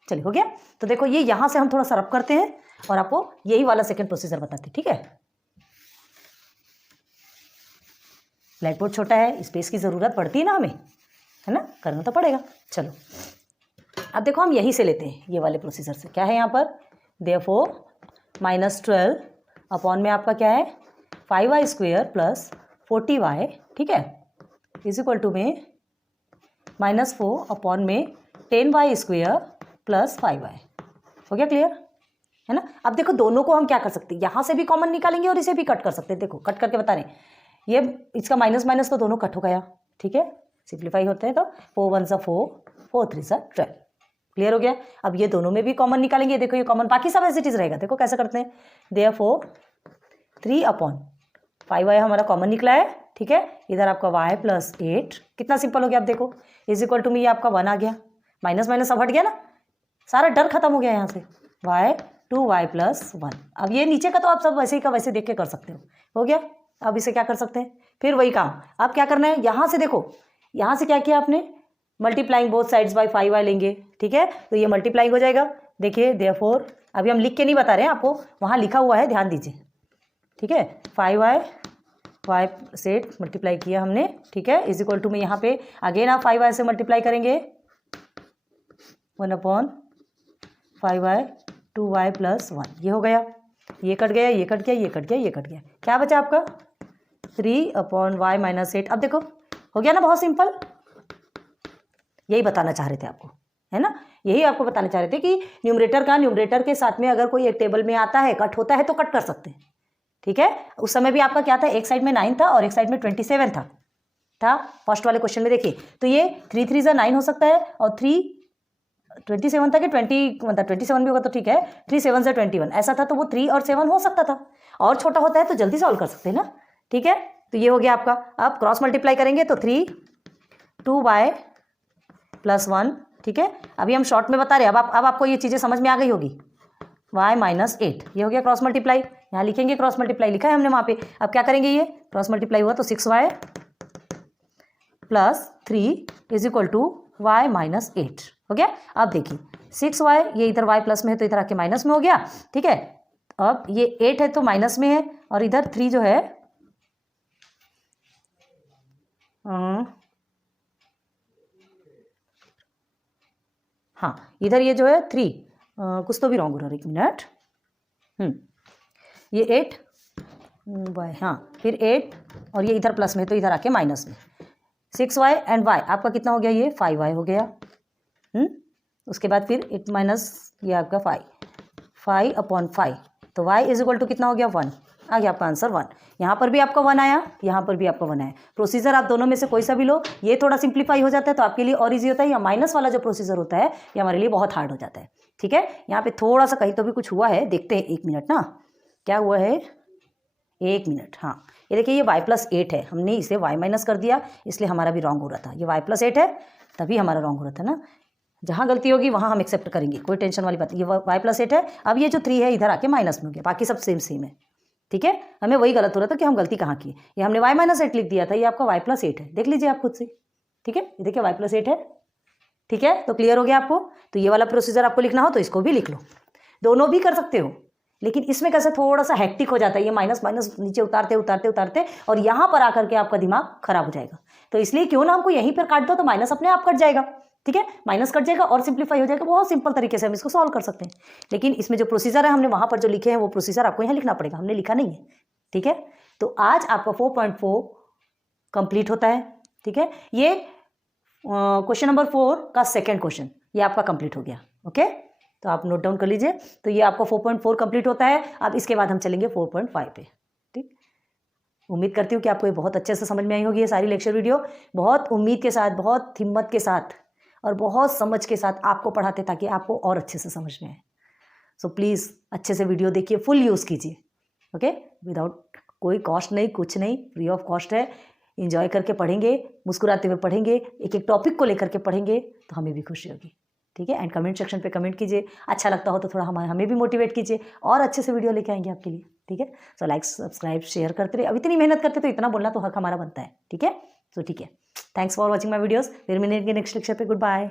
चलिए हो गया, तो देखो ये यहां से हम थोड़ा सा रफ करते हैं और आपको यही वाला सेकंड प्रोसीजर बताते हैं, ठीक है। ब्लैक बोर्ड छोटा है, स्पेस की जरूरत पड़ती है ना हमें, है ना, करना तो पड़ेगा। चलो अब देखो हम यहीं से लेते हैं, ये वाले प्रोसीजर से, क्या है यहाँ पर, देयरफॉर -12 अपॉन में आपका क्या है 5y स्क्वायर प्लस 40y, ठीक है, इज इक्वल टू में -4 अपॉन में 10y स्क्वायर प्लस 5y, हो गया क्लियर, है ना। अब देखो दोनों को हम क्या कर सकते हैं, यहाँ से भी कॉमन निकालेंगे और इसे भी कट कर सकते हैं, देखो कट करके बता रहे हैं, ये इसका माइनस माइनस तो दोनों कट हो गया, ठीक है, सिंप्लीफाई होते हैं तो 4 1 ज़ा 4, 4 3 ज़ा 12, क्लियर हो गया। अब ये दोनों में भी कॉमन निकालेंगे, देखो ये कॉमन, बाकी सब एज इट इज रहेगा, देखो कैसे करते हैं, देयरफॉर 3 अपॉन 5y हमारा कॉमन निकला है, ठीक है। इधर आपका y प्लस 8, कितना सिंपल हो गया आप देखो, इज इक्वल टू में ये आपका 1 आ गया, माइनस माइनस सब हट गया ना, सारा डर खत्म हो गया यहाँ से। y 2y plus 1। अब ये नीचे का तो आप सब वैसे ही का वैसे देख के कर सकते हो गया। अब इसे क्या कर सकते हैं, फिर वही काम अब क्या करना है, यहाँ से देखो, यहाँ से क्या किया आपने, multiplying both sides by 5y लेंगे, ठीक है। तो ये मल्टीप्लाइंग हो जाएगा, देखिए देयरफॉर, अभी हम लिख के नहीं बता रहे हैं आपको, वहाँ लिखा हुआ है, ध्यान दीजिए, ठीक है। 5y y से मल्टीप्लाई किया हमने, ठीक है, इज इक्वल टू में यहाँ पे अगेन आप 5y से मल्टीप्लाई करेंगे, 1/5y 2y प्लस 1, ये हो गया, ये कट गया, ये कट गया, ये कट गया, ये कट गया, क्या बचा आपका 3/y माइनस 8। अब देखो हो गया ना, बहुत सिंपल, यही बताना चाह रहे थे आपको, है ना, यही आपको बताना चाह रहे थे कि न्यूमरेटर का न्यूमरेटर के साथ में अगर कोई एक टेबल में आता है, कट होता है तो कट कर सकते हैं, ठीक है। उस समय भी आपका क्या था, एक साइड में 9 था और एक साइड में 27 था फर्स्ट वाले क्वेश्चन में, देखिए तो ये 3 3 9 हो सकता है और 3 27 था कि 20 मतलब 27 भी होगा तो ठीक है, 3 7 से 21 ऐसा था, तो वो 3 और 7 हो सकता था, और छोटा होता है तो जल्दी सॉल्व कर सकते हैं ना, ठीक है। तो ये हो गया आपका, अब क्रॉस मल्टीप्लाई करेंगे तो 3 2y प्लस 1, ठीक है। अभी हम शॉर्ट में बता रहे हैं, अब आपको ये चीज़ें समझ में आ गई होगी, y माइनस 8, ये हो गया क्रॉस मल्टीप्लाई, यहाँ लिखेंगे क्रॉस मल्टीप्लाई, लिखा है हमने वहाँ पे। अब क्या करेंगे, ये क्रॉस मल्टीप्लाई हुआ तो 6y plus 3 is equal to y minus 8 हो गया। अब देखिए 6y, ये इधर y प्लस में है तो इधर आके माइनस में हो गया, ठीक है। अब ये 8 है तो माइनस में है, और इधर 3 जो है हाँ, इधर ये जो है 3 कुछ तो भी रॉन्ग हो रहा है, एक मिनट, ये 8 y, हाँ फिर 8 और ये इधर प्लस में तो इधर आके माइनस में, 6y एंड y आपका कितना हो गया, ये 5y हो गया, उसके बाद फिर 8 माइनस ये आपका 5/5, तो y इज इक्वल टू कितना हो गया 1, आ गया आपका आंसर 1। यहाँ पर भी आपका 1 आया, यहाँ पर भी आपका 1 आया। प्रोसीजर आप दोनों में से कोई सा भी लो, ये थोड़ा सिंप्लीफाई हो जाता है तो आपके लिए और इजी होता है, या माइनस वाला जो प्रोसीजर होता है ये हमारे लिए बहुत हार्ड हो जाता है, ठीक है। यहाँ पे थोड़ा सा कहीं तो भी कुछ हुआ है, देखते हैं, 1 मिनट ना, क्या हुआ है, 1 मिनट, हाँ ये देखिए, ये y प्लस 8 है, हमने इसे y माइनस कर दिया, इसलिए हमारा भी रॉन्ग हो रहा था, ये y प्लस 8 है तभी हमारा रॉन्ग हो रहा था ना। जहाँ गलती होगी वहाँ हम एक्सेप्ट करेंगे, कोई टेंशन वाली बात नहीं। ये y प्लस 8 है, अब ये जो 3 है इधर आके माइनस में हो गया, बाकी सब सेम है, ठीक है। हमें वही गलत हो रहा था कि हम गलती कहाँ की, ये हमने y माइनस 8 लिख दिया था, ये आपका y प्लस 8 है, देख लीजिए आप खुद से, ठीक है। ये देखिए y प्लस 8 है, ठीक है। तो क्लियर हो गया आपको। तो ये वाला प्रोसीजर आपको लिखना हो तो इसको भी लिख लो, दोनों भी कर सकते हो, लेकिन इसमें कैसे थोड़ा सा हेक्टिक हो जाता है, ये माइनस माइनस नीचे उतारते उतारते उतारते और यहाँ पर आकर के आपका दिमाग खराब हो जाएगा। तो इसलिए क्यों ना हमको यहीं पर काट दो, तो माइनस अपने आप कट जाएगा, ठीक है, माइनस कट जाएगा और सिंप्लीफाई हो जाएगा। बहुत सिंपल तरीके से हम इसको सॉल्व कर सकते हैं, लेकिन इसमें जो प्रोसीजर है हमने वहाँ पर जो लिखे हैं वो प्रोसीजर आपको यहाँ लिखना पड़ेगा, हमने लिखा नहीं है, ठीक है। तो आज आपका 4.4 कंप्लीट होता है, ठीक है। ये क्वेश्चन नंबर 4 का सेकेंड क्वेश्चन ये आपका कंप्लीट हो गया, ओके। तो आप नोट डाउन कर लीजिए। तो ये आपका 4.4 कंप्लीट होता है। अब इसके बाद हम चलेंगे 4.5 पे, ठीक। उम्मीद करती हूँ कि आपको ये बहुत अच्छे से समझ में आई होगी ये सारी लेक्चर वीडियो। बहुत उम्मीद के साथ, बहुत हिम्मत के साथ और बहुत समझ के साथ आपको पढ़ाते ताकि आपको और अच्छे से समझ में आए। सो प्लीज़ अच्छे से वीडियो देखिए, फुल यूज़ कीजिए, ओके, विदाउट कोई कॉस्ट नहीं, कुछ नहीं, फ्री ऑफ कॉस्ट है। इंजॉय करके पढ़ेंगे, मुस्कुराते हुए पढ़ेंगे, एक एक टॉपिक को लेकर के पढ़ेंगे तो हमें भी खुशी होगी, ठीक है। एंड कमेंट सेक्शन पे कमेंट कीजिए, अच्छा लगता हो तो थोड़ा हमें भी मोटिवेट कीजिए और अच्छे से वीडियो लेके आएंगे आपके लिए, ठीक है। सो लाइक सब्सक्राइब शेयर करते रहे, अब इतनी मेहनत करते तो इतना बोलना तो हक हमारा बनता है, ठीक है। सो ठीक है, thanks for watching my videos. फिर मिलेंगे नेक्स्ट लेक्चर पे, गुड बाय।